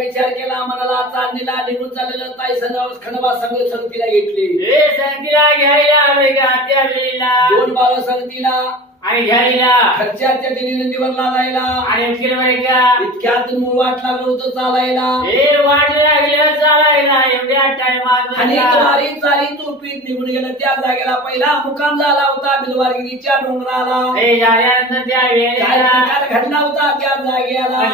विचार केला मनाला चांदीला निघून चाललेलं ताई संघावर खंडोबा संघ संगतीला घेतली संगतीला घ्यायला दोन बाळ संगतीला आणि घ्यायला खर्चाच्या तिने नदीवर लागायला आणि इतक्यात मूळ वाट लागलं होतं चालायला वाट लागलं चालायला एवढ्या टायमात आणि वारी चाली तोपीत निघून गेलं त्या जागेला पहिला मुकाम झाला होता बिलवारगिरीच्या डोंगराला काय घडला होता त्या जागेला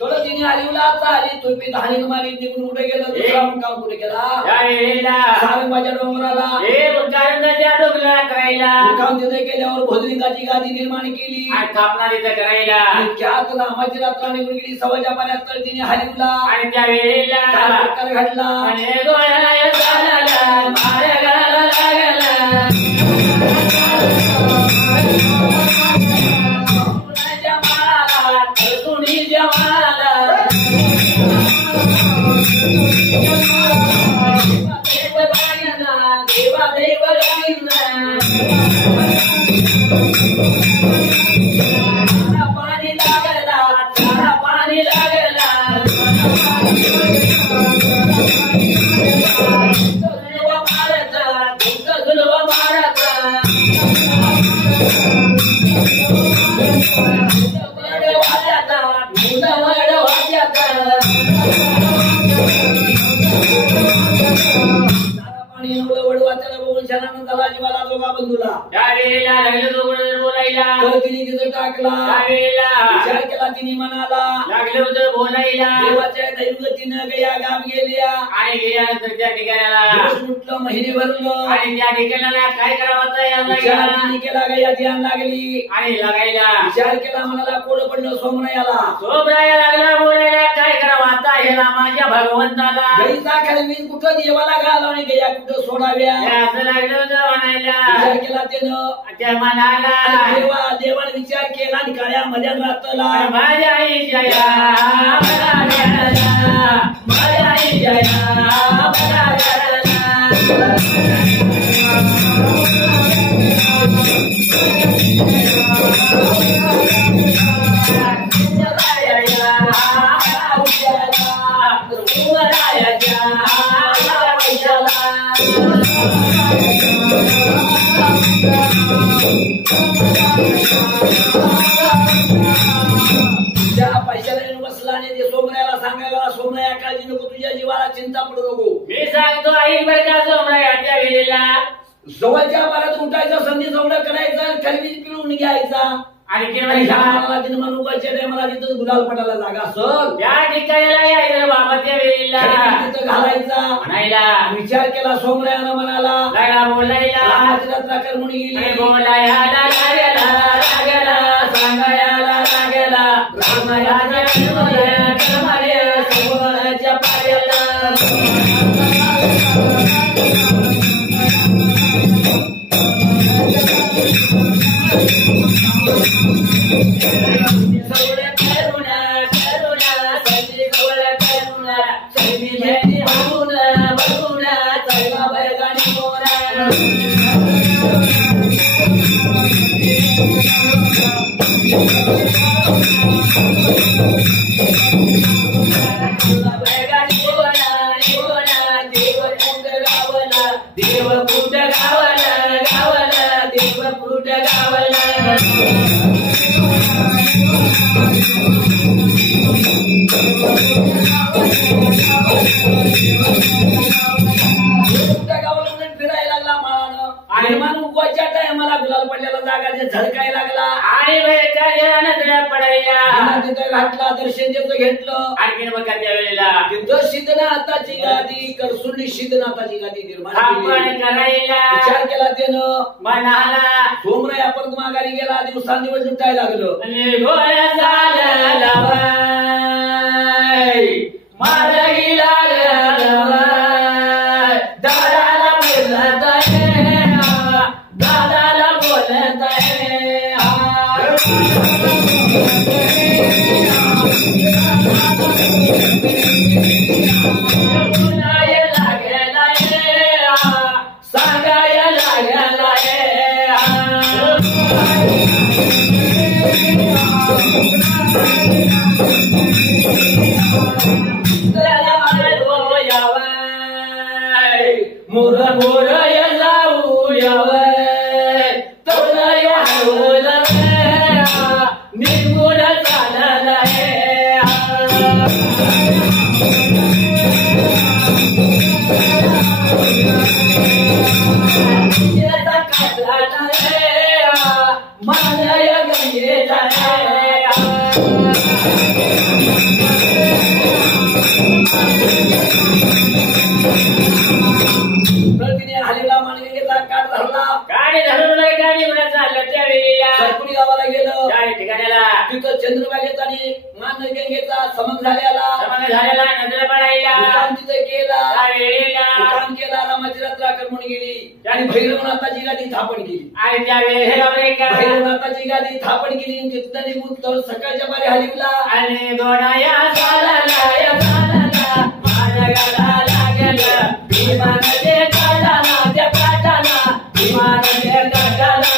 थोडं तिने हरिवला चाली तुम्ही धाणी मारी निघून कुठे गेलं दुसरा मुक्काम कुठे केला सारंबाच्या डोंगराला मुक्काम तिथे केल्यावर भोजनिकाची गादी निर्माण केली करायला त्यात रामाची रात्र निघून गेली सव्वाच्या पाण्यात तर तिने हरिवला आणि त्या वेळेला घडला टाकला विचार केला तिने मनाला लागलं होतं बोलायला देवाच्या दैवतीनं गया गाव गेल्या आणि गेल्यानंतर त्या ठिकाणाला म्हटलं महिने भरलं आणि त्या ठिकाणाला काय करावं केला गया ध्यान लागली आणि लागायला विचार केला मनाला कोड पडलं सोमरायाला लागला बोलायला काय करावं आता ह्याला माझ्या भगवंताला गईचा खेळवी कुठं देवाला घालाव आणि गया कुठं सोडाव्या असं लागलं होतं म्हणायला विचार केला त्यानं त्या मनाला देवाने विचार केला आणि काळ्यामध्ये रातला माझ्या आई जया माझ्या आई जया पैशाला बसला आणि ते सोमऱ्याला सांगायला सोमया काळजी नको तुझ्या जीवाला चिंता पडू नको मी सांगतो आई बरं का सोमयाच्या वेळेला जवळच्या बारात उठायचा संधी जवळ करायचा खरबीज पिळून घ्यायचा आणि मला तिथं गुलाल पटायला जागा असं त्या ठिकाणी यायचं बाबाच्या वेळेला तिथं घालायचा म्हणायला विचार केला सोमरायानं म्हणाला लागला बोलायला कर म्हणून गेली बोलायला लागला लागला सांगायला लागला रामाया सोमराच्या पायाला टायमाला गुलाल पडलेला जागा झळकाय लागला आणि पडायला तिथं घातला दर्शन त्याचं घेतलं आणखीन बघा त्या वेळेला तिथं सिद्धनाथाची गादी करसुंडी सिद्धनाथाची गादी निर्माण करायला विचार केला त्यानं मनाला सोमराय आपण माघारी गेला दिवसांदिवस लुटायला लागलं मारही लागला दादाला बोलत आहे दादाला बोलत आहे लागला सांगायला लागला मोर मोर जाऊ यावय तोला हवल निघून चालला मानय गंगेचा हल्लीला मानगंगेचा काठ धरला गाडी धरून गाडी चाललं त्यावेळेला सरकुडी गावाला गेलं त्या ठिकाणाला तिथं चंद्रभागेचा आणि मानगंगेचा समज झालेला नजर पडायला दुकान तिथं केला त्यावेळेला दुकान केला रामाची रात्र आक्रमण गेली आणि भैरवनाथाची गादी थापण केली आणि त्यावेळेला भैरवनाथाची गादी थापण केली आणि तिथं निघून तर सकाळच्या बारी हलिवला आणि गोडाया चालला माझ्या लागला विमानाचे काढाला त्या काढाला विमानाचे काढाला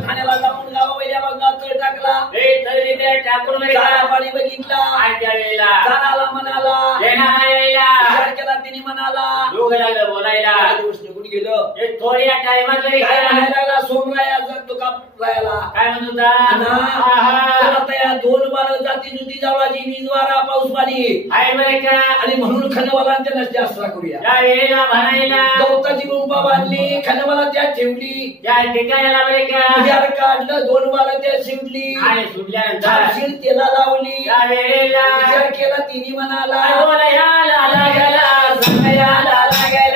ठाण्याला जाऊन गावावैल्या बघा तळ टाकला टाकून पाणी बघितला जाणाला म्हणाला विचार केला तिने म्हणाला बोलायला दिवस निघून गेलं थोड्या टायमात लागला सोमराया तुका राहायला काय म्हणतो या दोन बार जाती जुती जावळाची वीज वारा पाऊस पाणी आहे बरे का आणि म्हणून खनवालांच्या नसते आसरा करूया त्या वेळेला म्हणायला गवताची गुंपा बांधली खनवाला त्या ठेवली त्या ठिकाणाला बरे का उद्यार काढलं दोन बार त्या शिवली आणि सुटल्यानंतर तेला लावली त्या वेळेला विचार केला तिने म्हणाला बोलायला लागला सांगायला लागला